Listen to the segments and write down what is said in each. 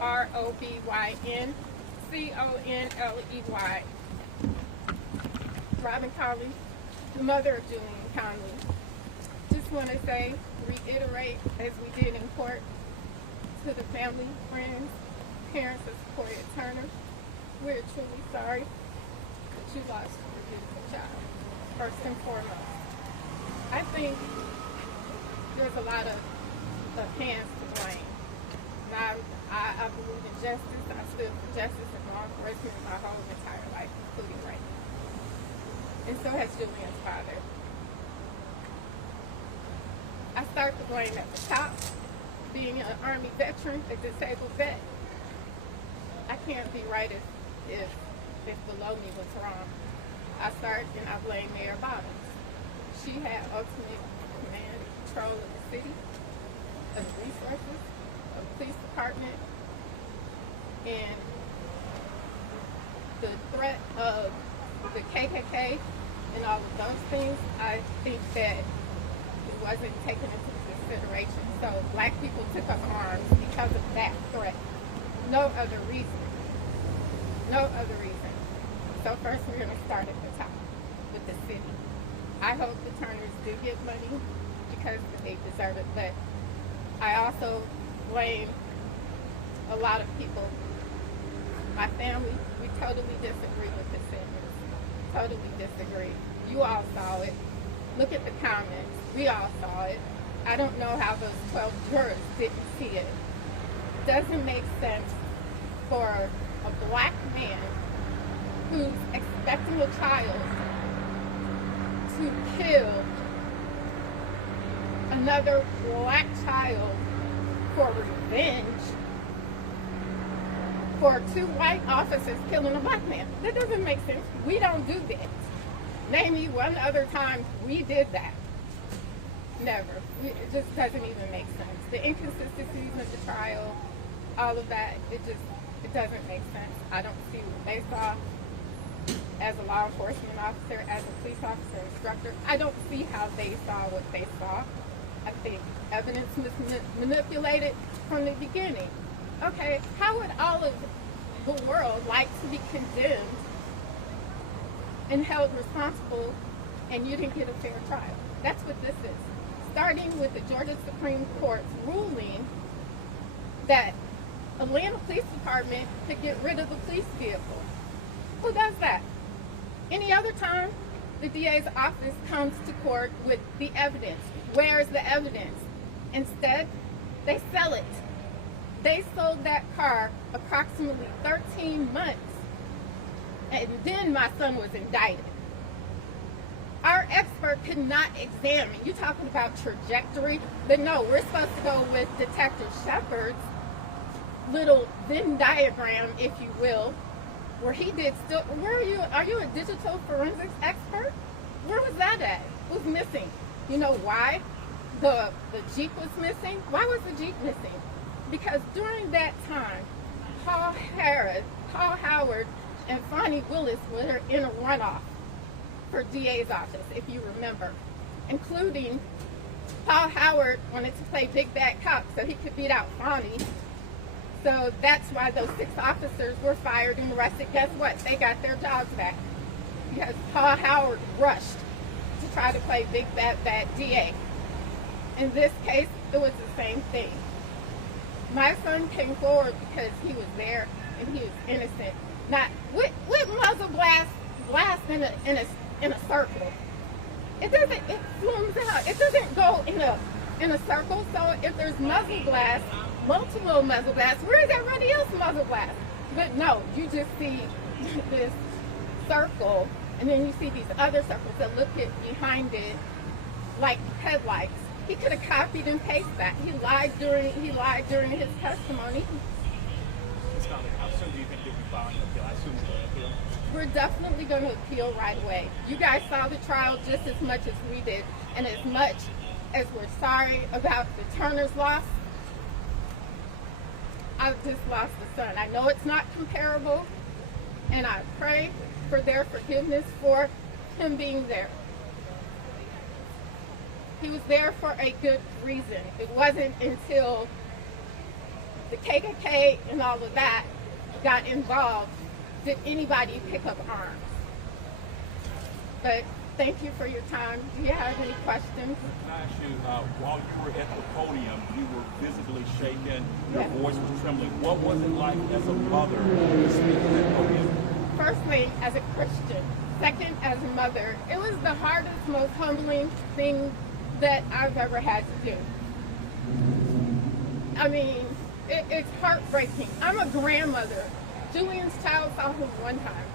Robyn Conley. Robyn Conley, the mother of Julian Conley. Just want to say, reiterate, as we did in court, to the family, friends, parents of Secoriea Turner, we're truly sorry that you lost your beautiful child, first and foremost. I think there's a lot of hands to blame. Now, I believe in justice. I stood for justice and law enforcement my whole entire life, including right now. And so has Julian's father. I start the blame at the top. Being an Army veteran, a disabled vet, I can't be right if below me was wrong. I start and I blame Mayor Bottoms. She had ultimate command and control of the city, of the resources, of the police department, and the threat of the KKK and all of those things, I think that it wasn't taken into consideration. So black people took up arms because of that threat. No other reason. No other reason. So first we're going to start at the top with the city. I hope the Turners do get money because they deserve it, but I also blame a lot of people. My family, we totally disagree with the sentence. Totally disagree. You all saw it. Look at the comments. We all saw it. I don't know how those 12 jurors didn't see it. It doesn't make sense for a black man who's expecting a child to kill another black child for revenge for two white officers killing a black man. That doesn't make sense. We don't do that. Name me one other time we did that. Never. It just doesn't even make sense. The inconsistencies of the trial, all of that, it doesn't make sense. I don't see what they saw as a law enforcement officer, as a police officer, instructor. I don't see how they saw what they saw. I think evidence was manipulated from the beginning. Okay, how would all of the world like to be condemned and held responsible and you didn't get a fair trial? That's what this is. Starting with the Georgia Supreme Court's ruling that Atlanta Police Department could get rid of the police vehicle. Who does that? Any other time, the DA's office comes to court with the evidence. Where's the evidence? Instead, they sell it. They sold that car approximately 13 months, and then my son was indicted. Our expert could not examine. You're talking about trajectory, but no, we're supposed to go with Detective Shepard's little Venn diagram, if you will, where he did still. Where are you? Are you a digital forensics expert? Where was that at? It was missing. You know why? The Jeep was missing. Why was the Jeep missing? Because during that time, Paul Howard, and Fonnie Willis were in a runoff for DA's office, if you remember, including Paul Howard wanted to play big bad cop so he could beat out Fonnie. So that's why those 6 officers were fired and arrested. Guess what? They got their jobs back because Paul Howard rushed to try to play big bad DA. In this case, it was the same thing. My son came forward because he was there and he was innocent. Not with muzzle blast in a circle. It flumes out. It doesn't go in a circle. So if there's muzzle blast, multiple muzzle blasts, where is everybody else muzzle blast? But no, you just see this circle, and then you see these other circles that look behind it like headlights. He could have copied and pasted that. He lied during his testimony. How soon do you think you'll be filing an appeal? I assume you'll appeal. We're definitely going to appeal right away. You guys saw the trial just as much as we did, and as much as we're sorry about the Turner's loss, I've just lost a son. I know it's not comparable, and I pray for their forgiveness for him being there. He was there for a good reason. It wasn't until the KKK and all of that got involved, did anybody pick up arms? But thank you for your time. Do you have any questions? Can I ask you, while you were at the podium, you were visibly shaken, your Yes. voice was trembling. What was it like as a mother to speak at that podium? Firstly, as a Christian. Second, as a mother. It was the hardest, most humbling thing that I've ever had to do. I mean, it's heartbreaking. I'm a grandmother. Julian's child saw him one time.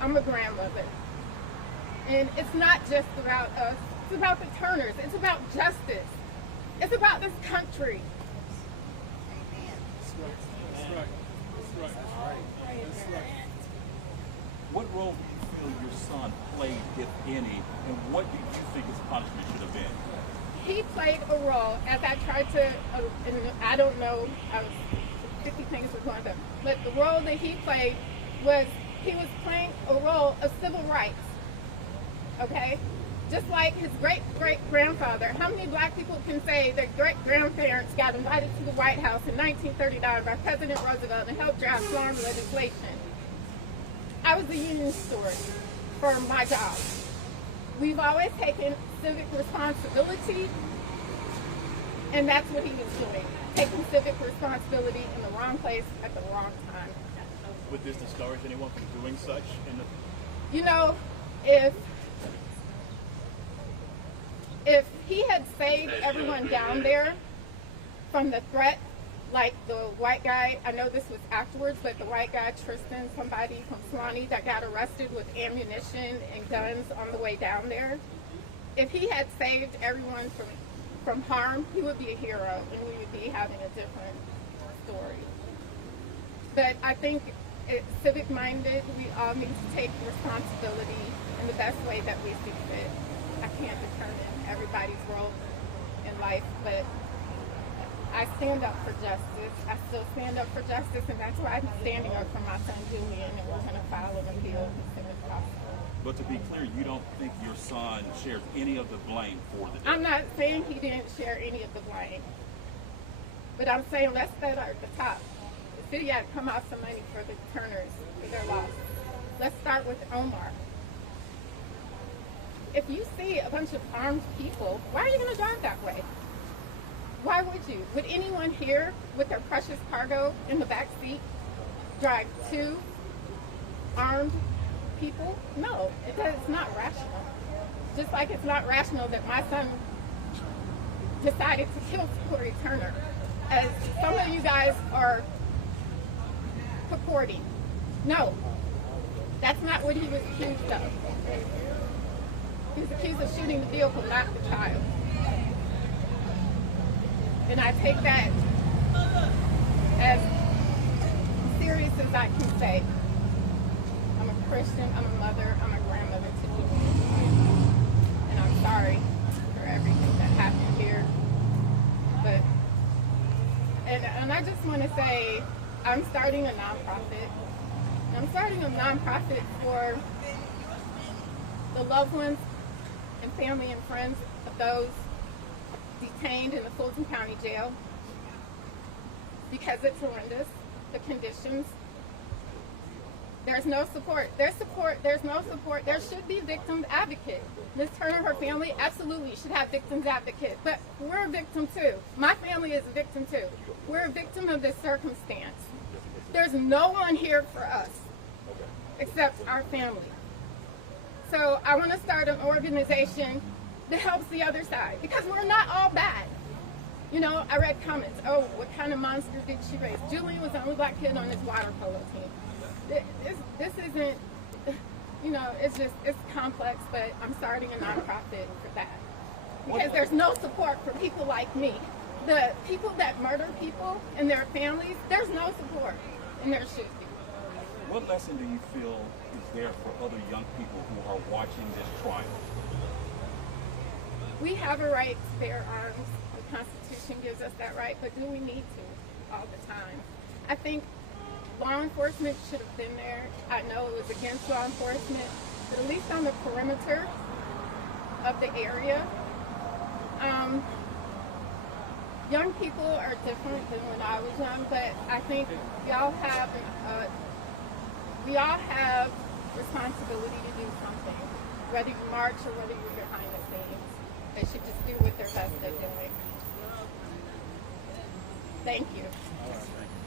I'm a grandmother. And it's not just about us. It's about the Turners. It's about justice. It's about this country. What role do you feel your son played, if any, and what do you think his punishment should have been? He played a role, as I tried to, and I don't know, I was 50 things were going on, but the role that he played was, he was playing a role of civil rights, okay? Just like his great-great-grandfather. How many black people can say their great-grandparents got invited to the White House in 1939 by President Roosevelt and helped draft farm legislation? I was a union steward for my job. We've always taken civic responsibility, and that's what he was doing, taking civic responsibility in the wrong place at the wrong time. Would this discourage anyone from doing such? You know, if he had saved everyone down there from the threat, like the white guy, I know this was afterwards, but the white guy, Tristan, somebody from Swanee that got arrested with ammunition and guns on the way down there, if he had saved everyone from harm, he would be a hero and we would be having a different story. But I think civic-minded, we all need to take responsibility in the best way that we see fit. I can't determine everybody's role in life, but I stand up for justice. I still stand up for justice, and that's why I'm standing up for my son Julian, and we're going to file an appeal as soon as possible. But to be clear, you don't think your son shares any of the blame for the death? I'm not saying he didn't share any of the blame, but I'm saying let's start at the top. The city had to come out some money for the Turners for their loss. Let's start with Omar. If you see a bunch of armed people, why are you going to drive that way? Why would you? Would anyone here with their precious cargo in the back seat drive two armed people? No, it's not rational. Just like it's not rational that my son decided to kill Secoriea Turner, as some of you guys are purporting. No, that's not what he was accused of. He was accused of shooting the vehicle, not the child. And I take that as serious as I can say. I'm a Christian, I'm a mother, I'm a grandmother to Julian. And I'm sorry for everything that happened here. But, and I just want to say, I'm starting a nonprofit. I'm starting a nonprofit for the loved ones and family and friends of those detained in the Fulton County Jail, because it's horrendous, the conditions. There's no support. There's no support. There should be victim advocate. Ms. Turner, her family, absolutely should have victims advocate, but we're a victim too. My family is a victim too. We're a victim of this circumstance. There's no one here for us except our family. So I want to start an organization that helps the other side, because we're not all bad. You know, I read comments, oh, what kind of monster did she raise? Julian was the only black kid on his water polo team. This isn't, you know, it's complex, but I'm starting a nonprofit for that. Because there's no support for people like me. The people that murder people and their families, there's no support, and there should be. What lesson do you feel is there for other young people who are watching this trial? We have a right to bear arms. The Constitution gives us that right, but do we need to all the time? I think law enforcement should have been there. I know it was against law enforcement, but at least on the perimeter of the area. young people are different than when I was young, but I think we all have responsibility to do something, whether you march or whether you're behind the scenes. They should just do what they're best at doing. Thank you. All right, thank you.